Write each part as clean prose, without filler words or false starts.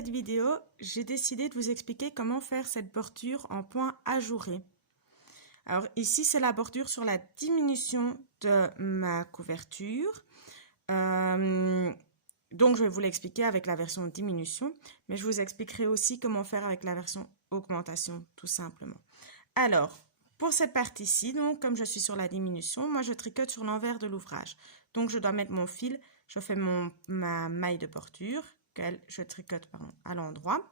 cette vidéo, j'ai décidé de vous expliquer comment faire cette bordure en point ajouré. Alors ici, c'est la bordure sur la diminution de ma couverture. Donc, je vais vous l'expliquer avec la version diminution, mais je vous expliquerai aussi comment faire avec la version augmentation, tout simplement. Alors, pour cette partie-ci, donc, comme je suis sur la diminution, moi, je tricote sur l'envers de l'ouvrage. Donc, je dois mettre mon fil, je fais ma maille de bordure, je tricote à l'endroit.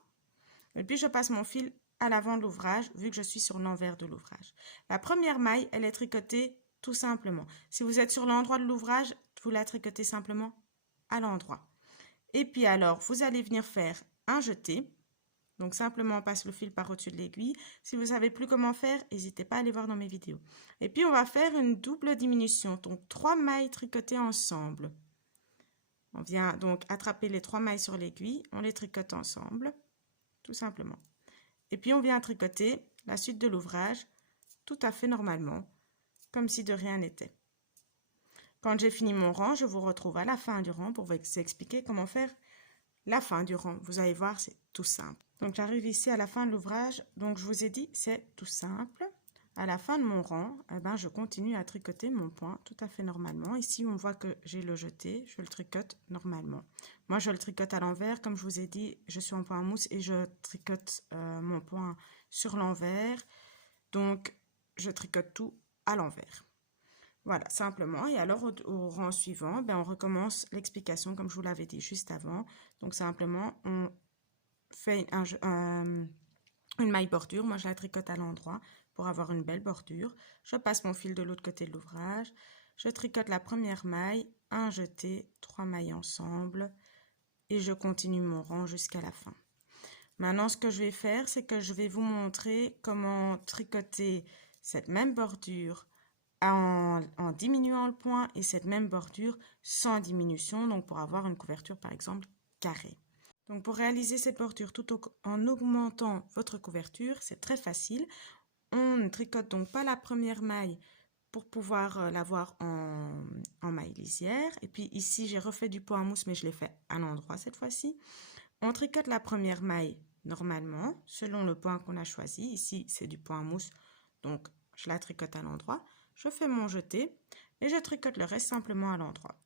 Et puis, je passe mon fil à l'avant de l'ouvrage, vu que je suis sur l'envers de l'ouvrage. La première maille, elle est tricotée tout simplement. Si vous êtes sur l'endroit de l'ouvrage, vous la tricotez simplement à l'endroit. Et puis alors, vous allez venir faire un jeté. Donc, simplement, on passe le fil par au-dessus de l'aiguille. Si vous ne savez plus comment faire, n'hésitez pas à aller voir dans mes vidéos. Et puis, on va faire une double diminution. Donc, 3 mailles tricotées ensemble. On vient donc attraper les 3 mailles sur l'aiguille. On les tricote ensemble, tout simplement. Et puis, on vient tricoter la suite de l'ouvrage tout à fait normalement, comme si de rien n'était. Quand j'ai fini mon rang, je vous retrouve à la fin du rang pour vous expliquer comment faire la fin du rang. Vous allez voir, c'est tout simple. Donc, j'arrive ici à la fin de l'ouvrage. Donc, je vous ai dit, c'est tout simple. À la fin de mon rang, je continue à tricoter mon point tout à fait normalement. Ici, on voit que j'ai le jeté. Je le tricote normalement. Moi, je le tricote à l'envers. Comme je vous ai dit, je suis en point mousse et je tricote mon point sur l'envers. Donc, je tricote tout à l'envers. Voilà, simplement. Et alors, au rang suivant, on recommence l'explication comme je vous l'avais dit juste avant. Donc, simplement, on fait une maille bordure. Moi, je la tricote à l'endroit pour avoir une belle bordure. Je passe mon fil de l'autre côté de l'ouvrage. Je tricote la première maille, un jeté, 3 mailles ensemble. Et je continue mon rang jusqu'à la fin. Maintenant, ce que je vais faire, c'est que je vais vous montrer comment tricoter cette même bordure en diminuant le point et cette même bordure sans diminution, donc pour avoir une couverture par exemple carrée. Donc pour réaliser cette bordure tout en augmentant votre couverture, c'est très facile. On ne tricote donc pas la première maille pour pouvoir l'avoir en maille lisière. Et puis ici, j'ai refait du point en mousse, mais je l'ai fait à l'endroit cette fois-ci. On tricote la première maille normalement, selon le point qu'on a choisi. Ici, c'est du point en mousse, donc je la tricote à l'endroit. Je fais mon jeté et je tricote le reste simplement à l'endroit.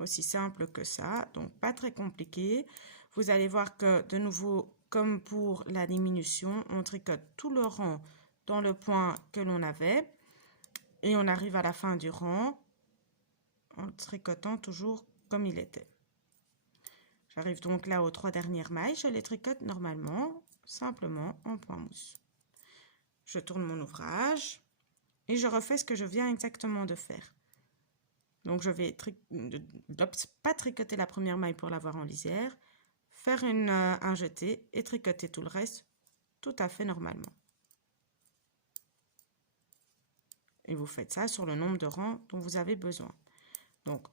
Aussi simple que ça, donc pas très compliqué. Vous allez voir que de nouveau, comme pour la diminution, on tricote tout le rang dans le point que l'on avait et on arrive à la fin du rang en tricotant toujours comme il était. J'arrive donc là aux 3 dernières mailles, je les tricote normalement, simplement en point mousse. Je tourne mon ouvrage et je refais ce que je viens exactement de faire. Donc, je vais pas tricoter la première maille pour l'avoir en lisière, faire un jeté et tricoter tout le reste tout à fait normalement. Et vous faites ça sur le nombre de rangs dont vous avez besoin. Donc,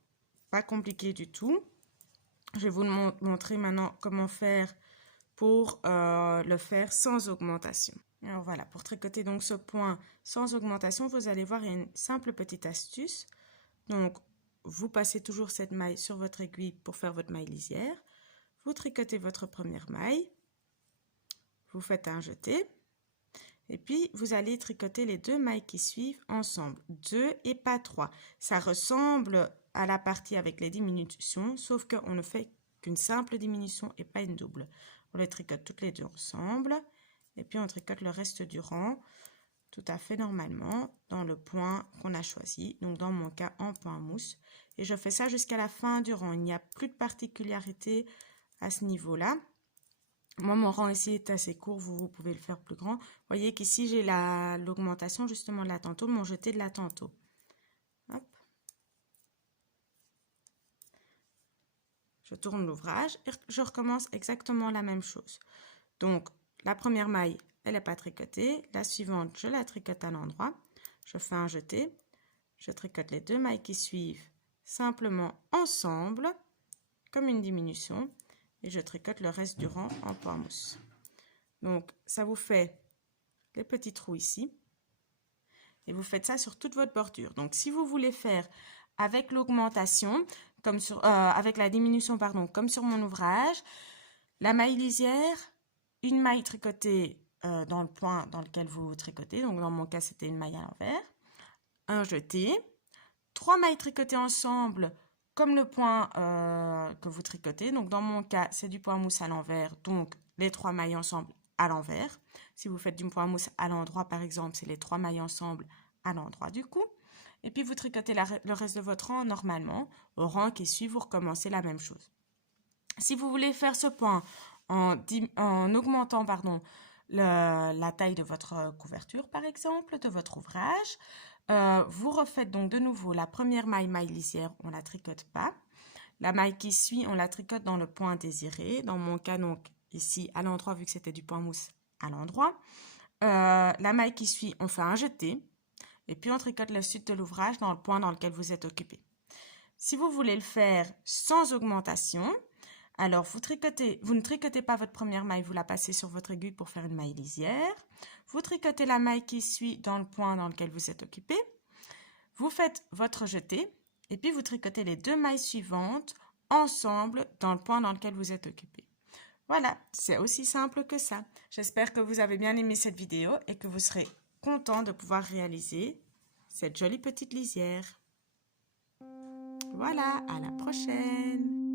pas compliqué du tout. Je vais vous montrer maintenant comment faire pour le faire sans augmentation. Alors voilà, pour tricoter donc ce point sans augmentation, vous allez voir, il y a une simple petite astuce. Donc, vous passez toujours cette maille sur votre aiguille pour faire votre maille lisière. Vous tricotez votre première maille. Vous faites un jeté. Et puis, vous allez tricoter les 2 mailles qui suivent ensemble. 2 et pas 3. Ça ressemble à la partie avec les diminutions, sauf qu'on ne fait qu'une simple diminution et pas une double. On les tricote toutes les 2 ensemble. Et puis, on tricote le reste du rang tout à fait normalement dans le point qu'on a choisi, donc dans mon cas en point mousse. Et je fais ça jusqu'à la fin du rang. Il n'y a plus de particularité à ce niveau-là. Moi, mon rang ici est assez court, vous pouvez le faire plus grand. Vous voyez qu'ici, j'ai l'augmentation justement de la tantôt, mon jeté de la tantôt. Hop. Je tourne l'ouvrage et je recommence exactement la même chose. Donc, la première maille, elle n'est pas tricotée. La suivante, je la tricote à l'endroit. Je fais un jeté. Je tricote les 2 mailles qui suivent simplement ensemble, comme une diminution. Et je tricote le reste du rang en point mousse. Donc, ça vous fait les petits trous ici. Et vous faites ça sur toute votre bordure. Donc, si vous voulez faire avec l'augmentation, avec la diminution, pardon, comme sur mon ouvrage, La maille lisière, une maille tricotée dans le point dans lequel vous tricotez. Donc, dans mon cas, c'était une maille à l'envers. Un jeté. 3 mailles tricotées ensemble comme le point que vous tricotez. Donc, dans mon cas, c'est du point mousse à l'envers. Donc, les 3 mailles ensemble à l'envers. Si vous faites du point mousse à l'endroit, par exemple, c'est les 3 mailles ensemble à l'endroit du coup. Et puis, vous tricotez le reste de votre rang normalement. Au rang qui suit, vous recommencez la même chose. Si vous voulez faire ce point en augmentant la taille de votre couverture, par exemple, de votre ouvrage, vous refaites donc de nouveau la première maille lisière, on ne la tricote pas. La maille qui suit, on la tricote dans le point désiré. Dans mon cas, donc ici, à l'endroit, vu que c'était du point mousse, à l'endroit. La maille qui suit, on fait un jeté. Et puis, on tricote la suite de l'ouvrage dans le point dans lequel vous êtes occupé. Si vous voulez le faire sans augmentation, alors vous ne tricotez pas votre première maille, vous la passez sur votre aiguille pour faire une maille lisière. Vous tricotez la maille qui suit dans le point dans lequel vous êtes occupé. Vous faites votre jeté et puis vous tricotez les 2 mailles suivantes ensemble dans le point dans lequel vous êtes occupé. Voilà, c'est aussi simple que ça. J'espère que vous avez bien aimé cette vidéo et que vous serez content de pouvoir réaliser cette jolie petite lisière. Voilà, à la prochaine!